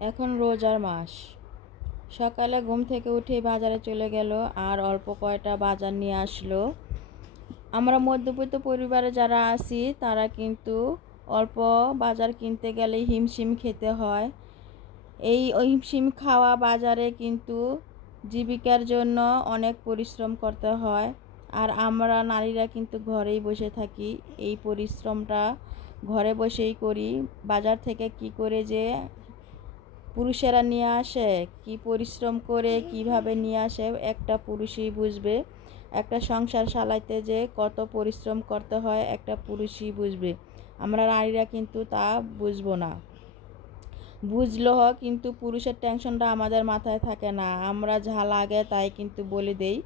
এখন রোজার মাস। সকালে ঘুম থেকে উঠে বাজারে চলে গেল, আর অল্প কয়টা বাজার নিয়ে আসলো। আমরা মধ্যবিত্ত পরিবারে যারা আছি, তারা কিন্তু অল্প বাজার কিনতে গেলে হিমশিম খেতে হয়। এই হিমশিম খাওয়া বাজারে কিন্তু জীবিকার জন্য অনেক পরিশ্রম করতে হয়, আর আমরা নারীরা কিন্তু ঘরেই বসে থাকি। এই পরিশ্রমটা ঘরে বসেই করি। বাজার থেকে কি করে যে পুরুষেরা নিয়ে আসে, কি পরিশ্রম করে, কীভাবে নিয়ে আসে, একটা পুরুষই বুঝবে। একটা সংসার চালাইতে যে কত পরিশ্রম করতে হয়, একটা পুরুষই বুঝবে। আমরা নারীরা কিন্তু তা বুঝব না। বুঝলো কিন্তু পুরুষের টেনশনটা আমাদের মাথায় থাকে না। আমরা যা লাগে তাই কিন্তু বলে দেই।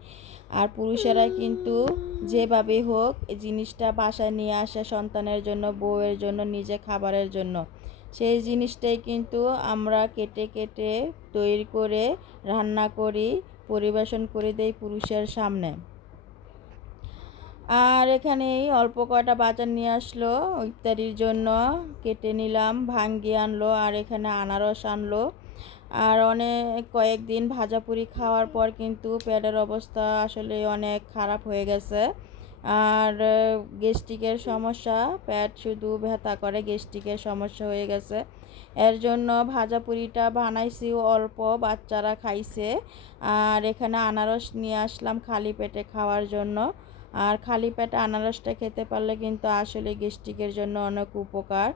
আর পুরুষেরা কিন্তু যেভাবে হোক, জিনিসটা বাসায় নিয়ে আসে সন্তানের জন্য, বউয়ের জন্য, নিজে খাবারের জন্য। সেই জিনিসটাই কিন্তু আমরা কেটে কেটে তৈরি করে রান্না করি, পরিবেশন করে দেই পুরুষের সামনে। আর এখানে অল্প কয়টা বাজার নিয়ে আসলো ইত্যাদির জন্য কেটে নিলাম, ভাঙ্গি আনলো আর এখানে আনারস আনলো। আর অনেক কয়েকদিন ভাজাপুরি খাওয়ার পর কিন্তু পেটের অবস্থা আসলে অনেক খারাপ হয়ে গেছে। আর গ্যাস্ট্রিকের সমস্যা, পেট শুধু ব্যথা করে, গ্যাস্ট্রিকের সমস্যা হয়ে গেছে। এর জন্য ভাজা পুরিটা বানাইছি, অল্প বাচ্চারা খাইছে। আর এখানে আনারস নিয়ে আসলাম খালি পেটে খাওয়ার জন্য। আর খালি পেটে আনারসটা খেতে পারলে কিন্তু আসলে গ্যাস্ট্রিকের জন্য অনেক উপকার।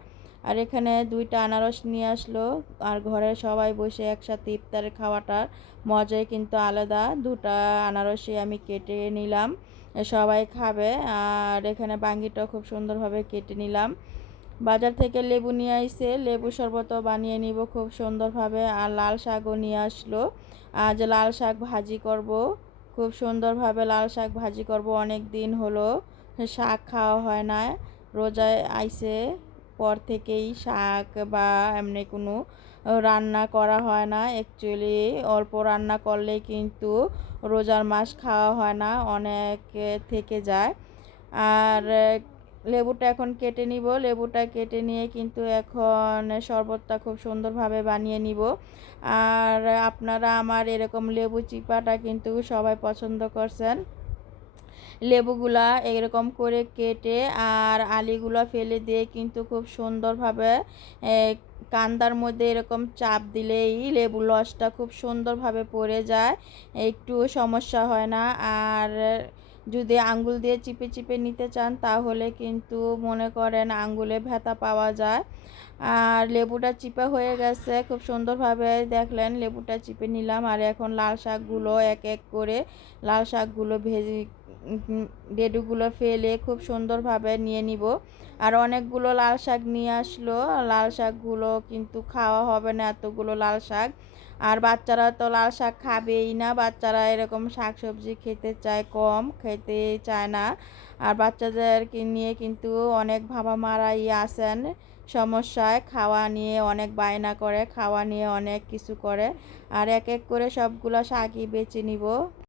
আর এখানে দুইটা আনারস নিয়ে আসলো। আর ঘরে সবাই বসে একসাথে ইফতারের খাওয়াটার মজাই কিন্তু আলাদা। দুটা আনারসই আমি কেটে নিলাম, সবাই খাবে। আর এখানে বাঙ্গিটা খুব সুন্দরভাবে কেটে নিলাম। বাজার থেকে লেবু নিয়ে আইসে লেবু শরবতও বানিয়ে নিব খুব সুন্দরভাবে। আর লাল শাকও নিয়ে আসলো। আজ লাল শাক ভাজি করব। খুব সুন্দরভাবে লাল শাক ভাজি করব। অনেক দিন হলো শাক খাওয়া হয় না রোজায় আইসে পর থেকেই শাক বা এমনি কোনো রান্না করা হয় না। অ্যাকচুয়ালি অল্প রান্না করলেই কিন্তু রোজার মাস খাওয়া হয় না, অনেক থেকে যায়। আর লেবুটা এখন কেটে নিব। লেবুটা কেটে নিয়ে কিন্তু এখন শরবতটা খুব সুন্দরভাবে বানিয়ে নিব। আর আপনারা আমার এরকম লেবু চিপাটা কিন্তু সবাই পছন্দ করছেন। লেবুগুলা এরকম করে কেটে আর আলিগুলো ফেলে দিয়ে কিন্তু খুব সুন্দরভাবে কান্দার মধ্যে এরকম চাপ দিলেই লেবু লসটা খুব সুন্দরভাবে পড়ে যায়, একটু সমস্যা হয় না। আর যদি আঙ্গুল দিয়ে চিপে চিপে নিতে চান তাহলে কিন্তু মনে করেন আঙ্গুলে ভেতা পাওয়া যায়। আর লেবুটা চিপে হয়ে গেছে, খুব সুন্দরভাবে দেখলেন লেবুটা চিপে নিলাম। আর এখন লাল শাকগুলো এক এক করে লাল শাকগুলো ভেজে ডেডুগুলো ফেলে খুব সুন্দরভাবে নিয়ে নিব। আর অনেকগুলো লাল শাক নিয়ে আসলো। লাল শাকগুলো কিন্তু খাওয়া হবে না এতগুলো লাল শাক। আর বাচ্চারা তো লাল শাক খাবেই না। বাচ্চারা এরকম শাক সবজি খেতে চায় কম, খেতে চায় না। আর বাচ্চাদেরকে নিয়ে কিন্তু অনেক ভাবা মারাই আসেন সমস্যায়। খাওয়া নিয়ে অনেক বায়না করে, খাওয়া নিয়ে অনেক কিছু করে। আর এক এক করে সবগুলো শাকই বেছে নিব।